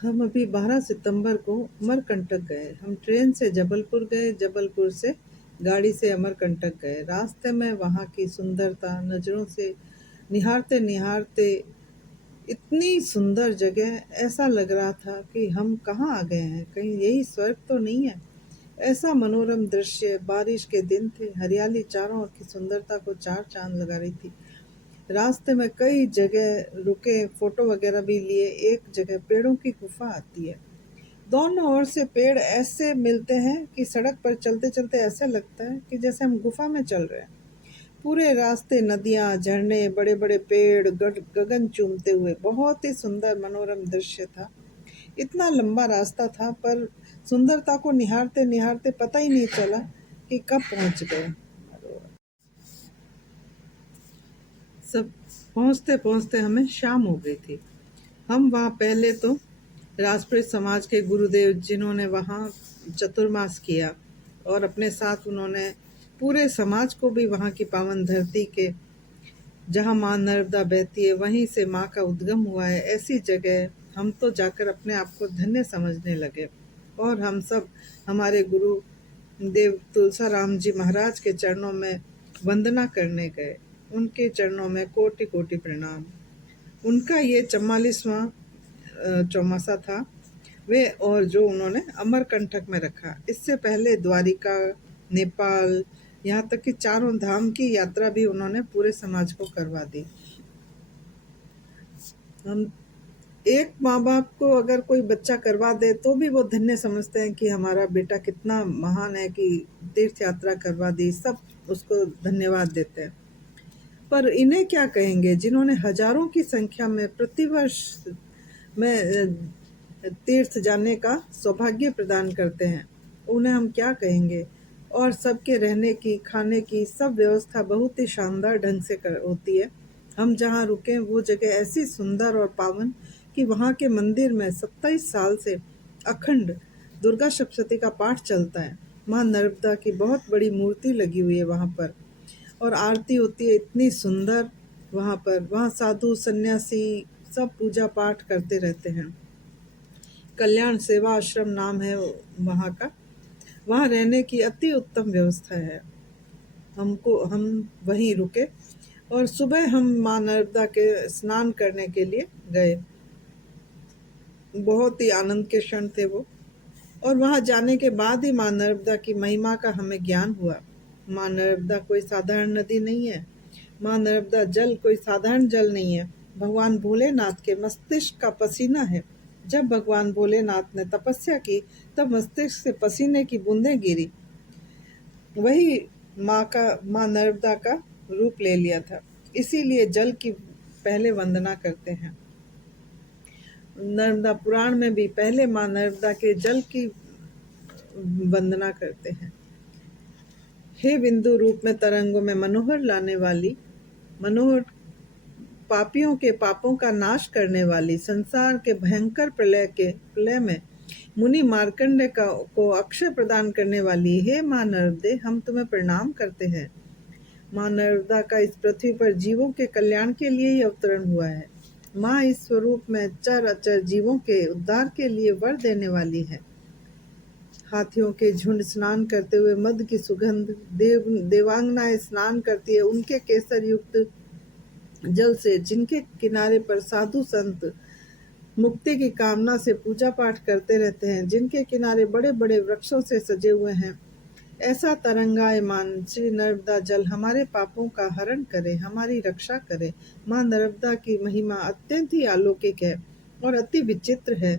हम अभी 12 सितंबर को अमरकंटक गए। हम ट्रेन से जबलपुर गए, जबलपुर से गाड़ी से अमरकंटक गए। रास्ते में वहाँ की सुंदरता नज़रों से निहारते निहारते इतनी सुंदर जगह, ऐसा लग रहा था कि हम कहाँ आ गए हैं, कहीं यही स्वर्ग तो नहीं है। ऐसा मनोरम दृश्य, बारिश के दिन थे, हरियाली चारों ओर की सुंदरता को चार चांद लगा रही थी। रास्ते में कई जगह रुके, फोटो वगैरह भी लिए। एक जगह पेड़ों की गुफा आती है, दोनों ओर से पेड़ ऐसे मिलते हैं कि सड़क पर चलते चलते ऐसा लगता है कि जैसे हम गुफा में चल रहे हैं। पूरे रास्ते नदियां, झरने, बड़े बड़े पेड़ गगन चूमते हुए, बहुत ही सुंदर मनोरम दृश्य था। इतना लंबा रास्ता था, पर सुंदरता को निहारते निहारते पता ही नहीं चला कि कब पहुंच गए। सब पहुंचते पहुंचते हमें शाम हो गई थी। हम वहाँ पहले तो राजपूत समाज के गुरुदेव, जिन्होंने वहाँ चतुर्मास किया, और अपने साथ उन्होंने पूरे समाज को भी वहाँ की पावन धरती के, जहाँ माँ नर्मदा बहती है, वहीं से माँ का उद्गम हुआ है, ऐसी जगह हम तो जाकर अपने आप को धन्य समझने लगे। और हम सब हमारे गुरु देव तुलसाराम जी महाराज के चरणों में वंदना करने गए। उनके चरणों में कोटि कोटि प्रणाम। उनका ये 44वां चौमासा था, वे, और जो उन्होंने अमरकंटक में रखा। इससे पहले द्वारिका, नेपाल, यहाँ तक कि चारों धाम की यात्रा भी उन्होंने पूरे समाज को करवा दी। हम एक माँ बाप को अगर कोई बच्चा करवा दे तो भी वो धन्य समझते हैं कि हमारा बेटा कितना महान है कि तीर्थ यात्रा करवा दी, सब उसको धन्यवाद देते हैं। पर इन्हें क्या कहेंगे जिन्होंने हजारों की संख्या में प्रतिवर्ष में तीर्थ जाने का सौभाग्य प्रदान करते हैं, उन्हें हम क्या कहेंगे। और सबके रहने की, खाने की सब व्यवस्था बहुत ही शानदार ढंग से होती है। हम जहाँ रुके वो जगह ऐसी सुंदर और पावन कि वहाँ के मंदिर में 27 साल से अखंड दुर्गा सप्तशती का पाठ चलता है। माँ नर्मदा की बहुत बड़ी मूर्ति लगी हुई है वहाँ पर, और आरती होती है इतनी सुंदर। वहाँ पर, वहाँ साधु सन्यासी सब पूजा पाठ करते रहते हैं। कल्याण सेवा आश्रम नाम है वहाँ का। वहाँ रहने की अति उत्तम व्यवस्था है। हम वहीं रुके, और सुबह हम माँ नर्मदा के स्नान करने के लिए गए। बहुत ही आनंद के क्षण थे वो। और वहाँ जाने के बाद ही माँ नर्मदा की महिमा का हमें ज्ञान हुआ। माँ नर्मदा कोई साधारण नदी नहीं है। माँ नर्मदा जल कोई साधारण जल नहीं है। भगवान भोलेनाथ के मस्तिष्क का पसीना है। जब भगवान भोलेनाथ ने तपस्या की, तब मस्तिष्क से पसीने की बूंदें गिरी। वही माँ नर्मदा का रूप ले लिया था। इसीलिए जल की पहले वंदना करते हैं। नर्मदा पुराण में भी पहले माँ नर्मदा के जल की वंदना करते हैं। हे बिंदु रूप में तरंगों में मनोहर लाने वाली, मनोहर पापियों के पापों का नाश करने वाली, संसार के भयंकर प्रलय में मुनि मार्कंडे को अक्षय प्रदान करने वाली, हे माँ नर्मदे, हम तुम्हें प्रणाम करते हैं। माँ नर्मदा का इस पृथ्वी पर जीवों के कल्याण के लिए ही अवतरण हुआ है। माँ इस स्वरूप में चर अचर जीवों के उद्धार के लिए वर देने वाली है। हाथियों के झुंड स्नान करते हुए मद की सुगंध, देवांगनाएं स्नान करती है उनके केसर युक्त जल से, जिनके किनारे पर साधु संत मुक्ति की कामना से पूजा पाठ करते रहते हैं, जिनके किनारे बड़े बड़े वृक्षों से सजे हुए हैं। ऐसा तरंगायमान श्री नर्मदा जल हमारे पापों का हरण करे, हमारी रक्षा करे। माँ नर्मदा की महिमा अत्यंत ही अलौकिक है और अति विचित्र है।